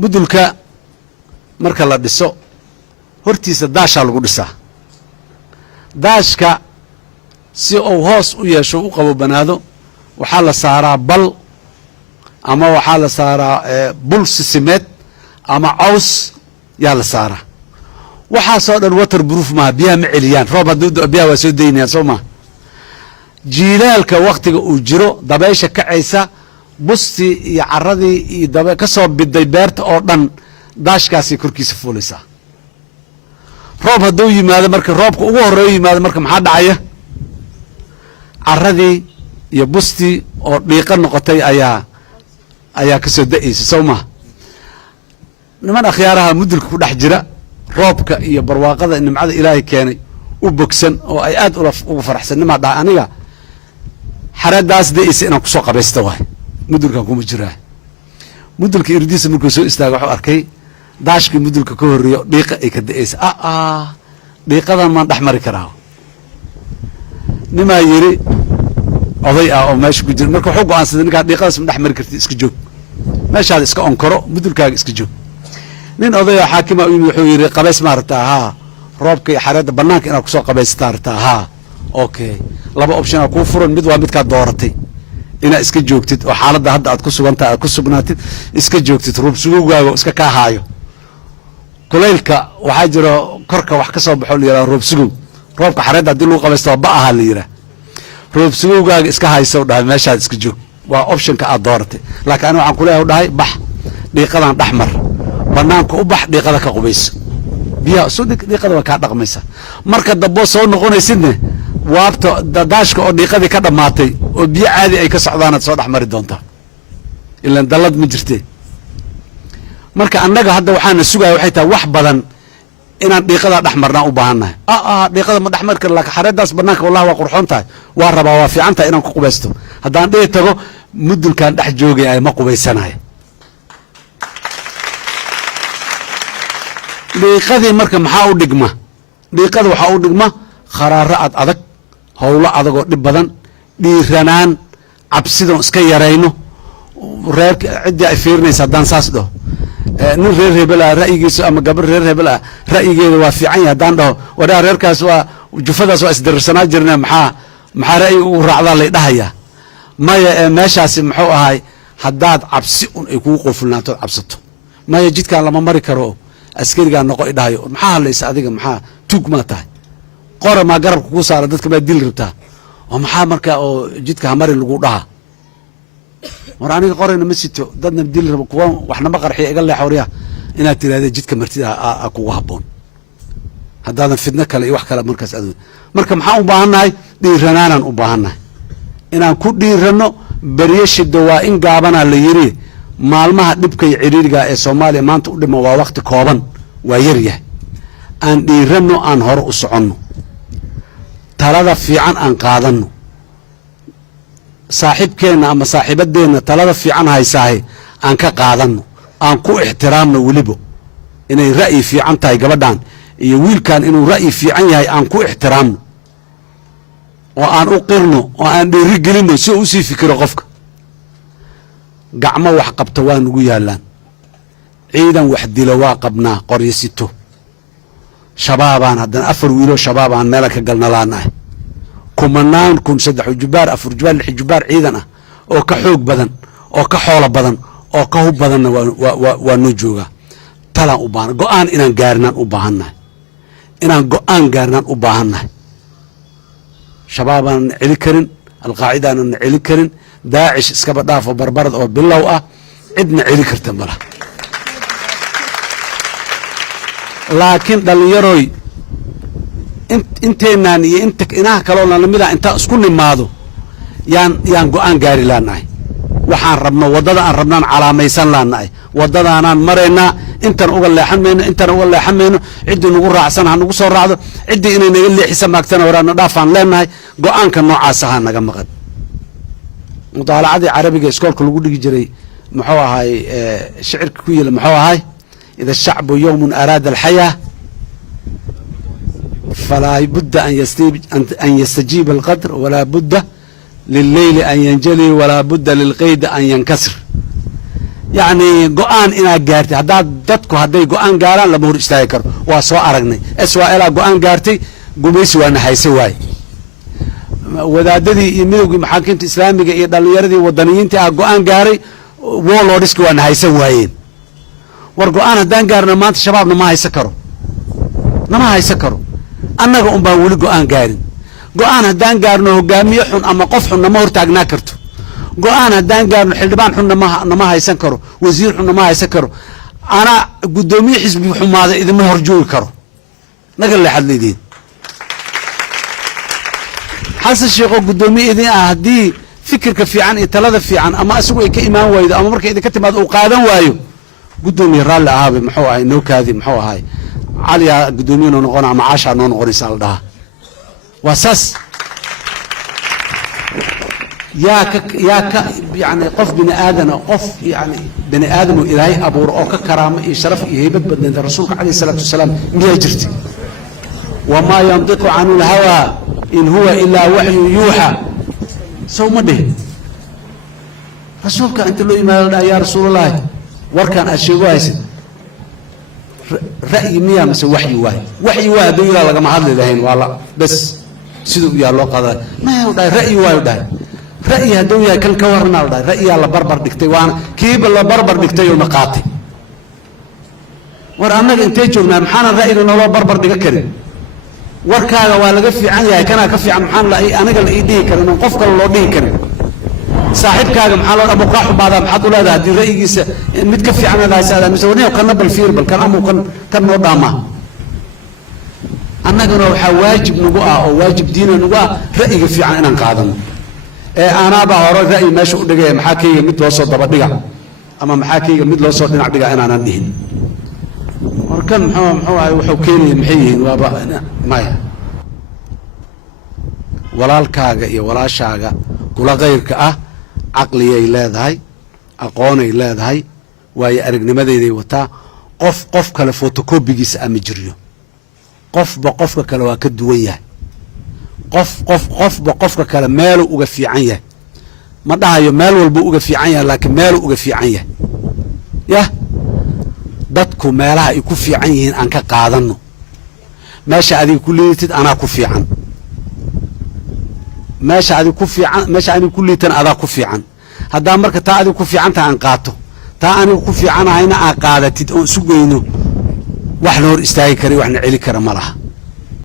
mudulka marka la dhiso hortiisa daashaa lagu dhisaa daashka si uu hoos u yeesho u qabobanaado waxaa la saaraa bal ama waxaa la saaraa bul sisimeed ama caws yaa la saaraa waxaasoo dhan water proof maaha biyaha ma celiyaan roob hadduu biyaha waa soo daynayaan soo maha jiilaalka waktiga uu jiro dabaysha kacaysa bustii iyo caradii iyo ka soo biday beerta oo dhan daashkaasay korkiisa fuulaysaa roob hadduu yimaado marka roobka ugu horeeyo yimaado marka maxaa dhacaya caradii iyo bustii oo dhiiqa noqotay ayaa ka soo da'aysa soo maha niman akhyaaraha mudulka ku dhex jira roobka iyo barwaaqada nimcada ilaahay keenay u bogsan oo ay aad uga faraxsan nimaa dhaha aniga xaradaas da'aysa inaan kusoo qabaysta waay mudulkan kuma jiraa mudulka irdiisa markuu soo istaaga wuxuu arkay daashkii mudulka ka horreeyo dhiiqa ay ka da'aysa dhiiqadan maan dhex mari karaa nimaa yidhi oday ah oo meesha ku jira marka wuxuu go'aansaday ninkaa dhiiqadaas ma dhex mari karti iska joog meeshaada iska onkoro mudulkaaga iska joog nin odayoo xaakima u yimid wuxuu yidhi qabays ma aragtaa haa roobka iyo xareedda bannaanka inaad kusoo qabaysata aragtaa haa okay laba optionaa kuu furan mid waa midkaad dooratay inaad iska joogtid oo xaaladda hadda aad ku sugantahay aad ku sugnaatid iska joogtid roobsugowgaaga iska kaa haayo kulaylka waxaa jiro korka wax ka soo baxo la yidhaha roobsugow roobka xareedda haddii lagu qabaysto waa ba ahaa la yidhaha roobsugowgaaga iska hayso dhahay meeshaad iska joog waa optionka aad dooratay laakiin aniga waxaan kuleeyahay dhahay bax dhiiqadan dhex mar banaanka u bax dhiiqada ka qubayso biyaha isu dhig dhiiqada waa kaa dhaqmaysa marka damboo soo noqonaysidne waabta daashka oo dhiiqadii ka dhammaatay oo biyo caadi ay ka socdaanaad soo dhex mari doontaa ilaan dallad ma jirtee marka annaga hadda waxaana sugaya waxay tahay wax badan inaan dhiiqadaa dhex marnaan u baahannahay dhiiqada ma dhex mari kara laakiin xareeddaas banaanka wallahi waa qurxoon tahay waa rabaa waa fiican tahay inaan ku qubaysto haddaan dhihi tago mudulkaan dhex joogaya ma qubaysanaya dhiiqadii marka maxaa u dhigma dhiiqada waxaa u dhigma kharaaro ad adag howlo adagoo dhib badan dhiiranaan cabsidon iska yarayno reerka ciddii ay fiirinaysa haddaan saas dhaho nin reer hebel ah ra'yigiisa ama gabar reer hebel ah ra'yigeeda waa fiican yahay haddaan dhaho wadhaa reerkaas waa jufadaas waa isdararsanaa jirna maxaa ra'yi ugu raacdaa lay dhahayaa maya meeshaasi muxuu ahay haddaad cabsi un ay kugu qofulnaantood cabsato maya jidkaan lama mari karo askarigaa noqo idhahayo maxaa hadlaysa adiga maxaa tuug maa tahay qora maa garabka kuu saara dadka maa dili rabtaa oo maxaa markaa oo jidka hamari lagu dhaha war aniga qorayna ma sito dadna dili rabo kuwa waxnama qarxiya iga leexorya inaad tirahdee jidka martida kugu habboon haddaadan fidno kale iyo wax kale markaas adoon marka maxaan u baahannahay dhiiranaanaan u baahannahay inaan ku dhiiranno beryo shiddo waa in gaabanaa la yiri maalmaha dhibka iyo ciriiriga ee soomaaliya maanta u dhima waa wakti kooban waa yar yahay aan dhiiranno aan hore u soconno talada fiican aan qaadanno saaxiibkeenna ama saaxiibadeenna talada fiican haysaahe aan ka qaadanno aan ku ixtiraamno weliba inay ra'yi fiican tahay gabadhan iyo wiilkan inuu ra'yi fiican yahay aan ku ixtiraamno oo aan u qirno oo aan dhiiri gelinno si uu usii fikiro qofka gacmo wax qabta waa nugu yaallaan ciidan wax dilo waa qabnaa qoryo sito shabaabaan haddana 4 wiilo shabaabaan meela ka galnalaanahay kumanaan kun 3 jubaar 4 jubaar 6 jubaar ciidan ah oo ka xoog badan oo ka xoolo badan oo ka hub badanna waa noo joogaa talaan u baahan go'aan inaan gaarnaan u baahannahay inaan go'aan gaarnaan u baahannahay shabaabaan celi karin alqaacidaanan celi karin daacish iskaba dhaafo barbarad oo bilow ah cidna celi karta mala laakiin dhallinyaroy inteenaan iyo inta inaha kaloo lamida intaa isku nimaado yaan go'aan gaari laanahay waxaan rabno waddada aan rabnaan calaamaysan laanahay waddadaanaan maraynaa intaan uga leexan mayno intaan uga leexan mayno ciddii nagu raacsan ha nagu soo raacdo ciddii inay naga leexisa maagtana waraana dhaafaan leenahay go'aanka noocaas ahaa naga maqan mudaalacadii carabiga iskoolka lagu dhigi jiray muxuu ahay shicirka ku yila muxuu ahay ida shacbu yowmun araada alxayaa falaa budda an yastajiiba alqadr walaa budda lilleyli an yanjali walaa budda lilqeydi an yankasir يعني قوان إنا قارتي هداد دادكو هداي قوان قاران لما هو استاهي كرو واسوا أرقني اسوا إلا قوان قارتي قميسي وانا حيسواي wadaadadii iyo midowgii maxaakiimta islaamiga iyo dhallinyaradii wadaniyiintii ah go-aan gaaray warlordska waana haysan waayeen war go-aan haddaan gaarno maanta shabaabna ma haysan karo nama haysan karo annaga un baan weli go-aan gaarin go-aan haddaan gaarno hogaamiye xun ama qof xun nama hortaagnaa karto go-aan haddaan gaarno xildhibaan xun nama haysan karo wasiir xun nama haysan karo anaa guddoomiye xisbi xumaada idima horjoogi karo naga leexad leediin xasan sheekho guddoomiye idin ah haddii fikirka fiican iyo talada fiican ama isagu ay ka imaan waydo ama markay idinka timaado uu qaadan waayo guddoomiye raalli ahaabe muxuu ahay nowkaadii muxuu ahay caliyaa guddoomiye noo noqona ama caashaa noo noqonaysa la dhahaa waa saas yaa ka yani qof bini aadana qof yani bini aadamo ilaahay abuuro oo ka karaamo iyo sharaf iyo heybad badneeda rasuulka calayhi salaatu wasalaam miyaa jirtay wamaa yandiqu canu lhawaa in huwa ilaa waxyu yuuxa sow ma dhihin rasuulka inta loo yimaado la dhaha yaa rasuulallaahi warkaan aad sheego haysid ra'yi miyaa mise waxyi waay waxyi waay hadduu yidhaha lagama hadli lahayn waa la bes siduu yaa loo qadaa maya dhahay ra'yi waayu dhahay ra'yi hadduu yahay kan ka warranaa la dhahay ra'yiyaa la barbar dhigtay waana kiiba la barbar dhigtay oo na qaatay war annaga intay joognaan maxaanan ra'yiga nooloo barbar dhiga karin warkaaga waa laga fiican yahay kanaa ka fiican maxaan aniga la ii dhihi karin oon qof kale loo dhihi karin saaxiibkaaga maxaa loo amu kaa xumaadaa maxaad u leedahay haddii ra'yigiisa mid ka fiican aad haysaadaan mise warniyow kana bal fiir bal kan amuu kan noo dhaamaa annagana waxaa waajib nagu ah oo waajib diina nagu ah ra'yiga fiican inaan qaadano ee aanaabaa hore ra'yi meesha u dhigaya maxaa kayga mid loo soo dabadhiga ama maxaa kayga mid loo soo dhinac dhiga inaanan dhihin warkan muxuu ahay wuxuu keenaya maxay yihiin waaba maya walaalkaaga iyo walaashaaga kula kayrka ah caqliyay leedahay aqoonay leedahay waayo aragnimadeyday wataa qof kale fotocobigiisa ama jiryo qofba qofka kale waa ka duwan yahay qofba qofka kale meeluu uga fiican yahay ma dhahayo meel walbuu uga fiican yahay laakiin meeluu uga fiican yahay yah dadku meelaha ay ku fiican yihiin aan ka qaadano meesha adiga ku liitid anaa ku fiican meesha adiga ku fiican meesha aniga ku liitan adaa ku fiican haddaa marka taa adiga ku fiicantaha aan qaato taa aniga ku fiicanahayna aan qaadatid oon isu geyno wax na hor istaagi kara waxna celi kara ma laha